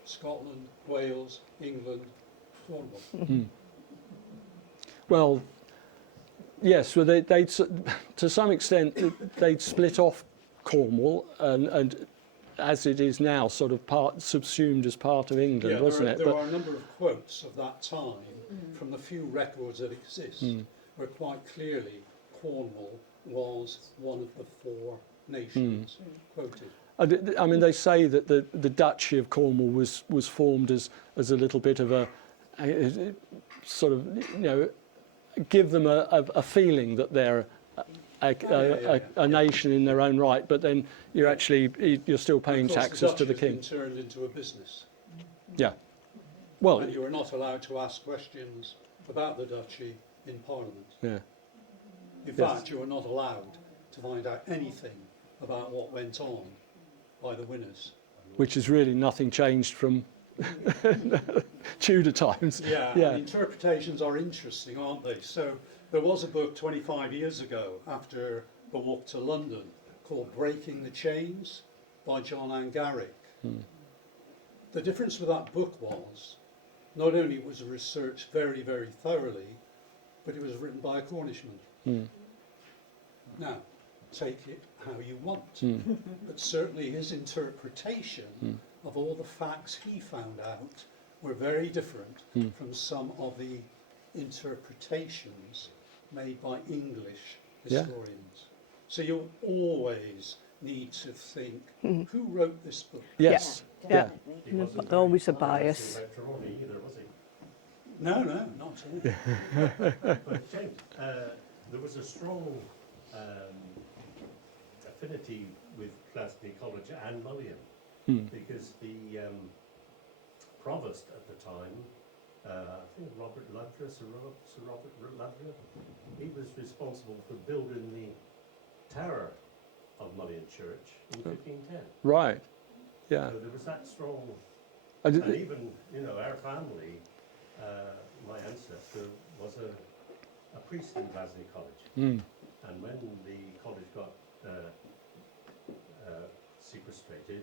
Scotland, Wales, England, Cornwall. Well, yes. Well, they'd to some extent they'd split off Cornwall, and as it is now, sort of subsumed as part of England, wasn't it? There are a number of quotes of that time from the few records that exist, where quite clearly Cornwall was one of the 4 nations quoted. I mean, they say that the Duchy of Cornwall was formed as a little bit of a sort of, give them a feeling that they're a nation in their own right, but then you're still paying taxes to the king. It's been turned into a business. Yeah. Well, And you are not allowed to ask questions about the duchy in Parliament. yeah. In fact, you are not allowed to find out anything about what went on by the winners. Which is really nothing changed from Tudor times. Yeah, and interpretations are interesting, aren't they? So there was a book 25 years ago after the walk to London called Breaking the Chains by John Garrick. The difference with that book was not only was it researched very, very thoroughly, but it was written by a Cornishman. Now, take it how you want, but certainly his interpretation of all the facts he found out were very different from some of the interpretations made by English historians. So you always need to think, who wrote this book? Yes. Yeah. Definitely. Always a bias. Either, was he? No, not here. But James, there was a strong affinity with Glasney College and Mullion, because the provost at the time, I think Sir Robert Ludger, he was responsible for building the tower of Mullion Church in 1510. Right. Yeah. So there was that strong, And and even, our family, my ancestor was a priest in Glasney College. And when the college got sequestrated,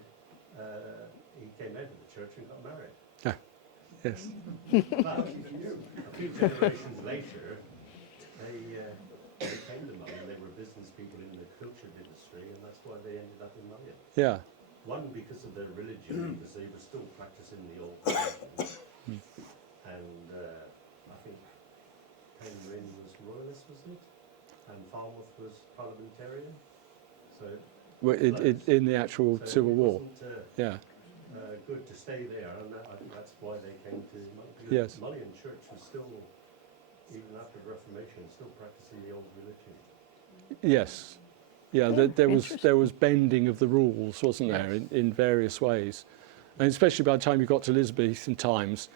he came out of the church and got married. yes. But a few generations later, they came to Mullion. They were business people in the culture industry, and that's why they ended up in Mullion. Yeah. One, because of their religion, because they were still practicing the old religion. And I think Penryn was royalist, wasn't it? And Falmouth was parliamentarian. So In the actual Civil War. Wasn't, good to stay there, and I think that's why they came to Mullion. Yes. Mullion Church was still, even after the Reformation, still practicing the old religion. Yes. Yeah, there was bending of the rules, wasn't there, in various ways. And especially by the time you got to Elizabethan times,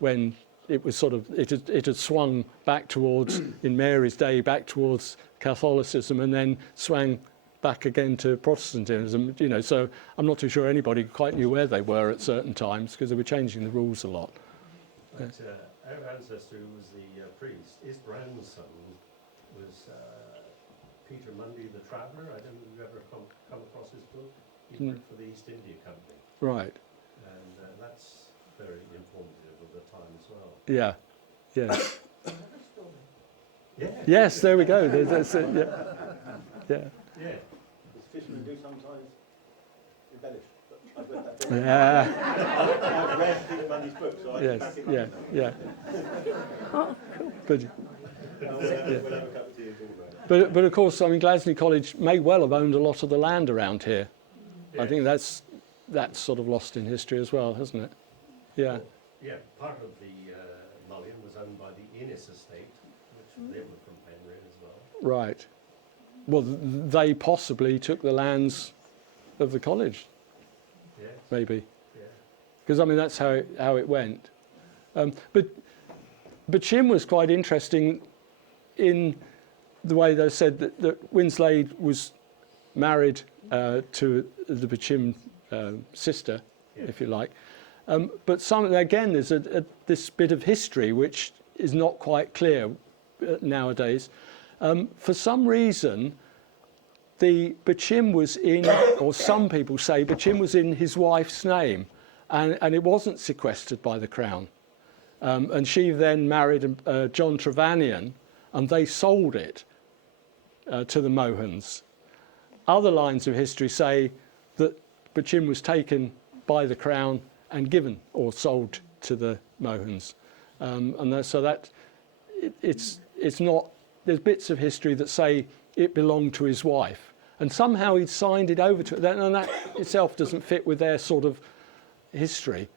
when it was sort of, it had swung back towards, in Mary's day, back towards Catholicism, and then swung back again to Protestantism, so I'm not too sure anybody quite knew where they were at certain times, because they were changing the rules a lot. But our ancestor, who was the priest, his grandson was Peter Mundy the Traveller. I don't know if you've ever come across his book. He worked for the East India Company. Right. And that's very informative of the time as well. Yeah. Yeah. Yeah. Yes, there we go. That's it. Yeah. Yeah. Yeah. Fishermen do sometimes embellish. But I've read that. Yeah. I've read Peter Mundy's book, so I can Yes. back it up. Yeah. Yeah. But We'll have a cup of tea and talk about it. but of course, I mean, Glasgow College may well have owned a lot of the land around here. I think that's sort of lost in history as well, hasn't it? Yeah. Well, yeah, part of the Mullion was owned by the Innes estate, which they were from Penryn as well. Right. Well, they possibly took the lands of the college, Yes. maybe, Yeah. because I mean that's how it went. But Bochym was quite interesting in the way they said that Winslade was married to the Bochym sister, if you like. But again, there's this bit of history which is not quite clear nowadays. For some reason, the Bochym was in, or some people say Bochym was in his wife's name, and it wasn't sequestered by the Crown. And she then married John Trevanion, and they sold it to the Mohans. Other lines of history say that Bochym was taken by the Crown and given or sold to the Mohans. It's not, there's bits of history that say it belonged to his wife, and somehow he'd signed it over to her, and that itself doesn't fit with their sort of history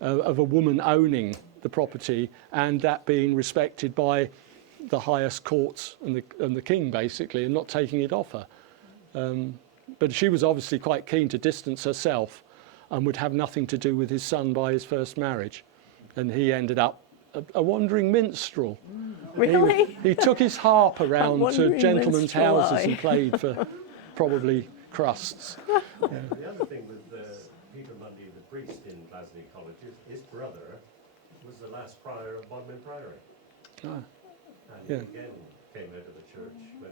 of a woman owning the property and that being respected by the highest courts and the king, basically, and not taking it off her. But she was obviously quite keen to distance herself and would have nothing to do with his son by his first marriage. And he ended up a wandering minstrel. Really? He took his harp around to wandering gentlemen's minstrel, houses aye. and played for probably crusts. The other thing with Peter Mundy, the priest in Glasgow College, his brother was the last prior of Bodmin Priory. Ah, And yeah. he again came out of the church when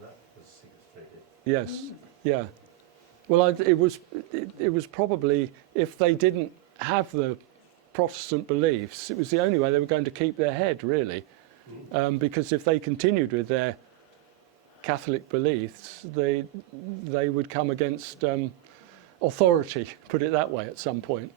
that was sequestrated. yes, yeah. Well, it was probably, if they didn't have the Protestant beliefs, it was the only way they were going to keep their head, really. Because if they continued with their Catholic beliefs, they would come against authority, put it that way, at some point.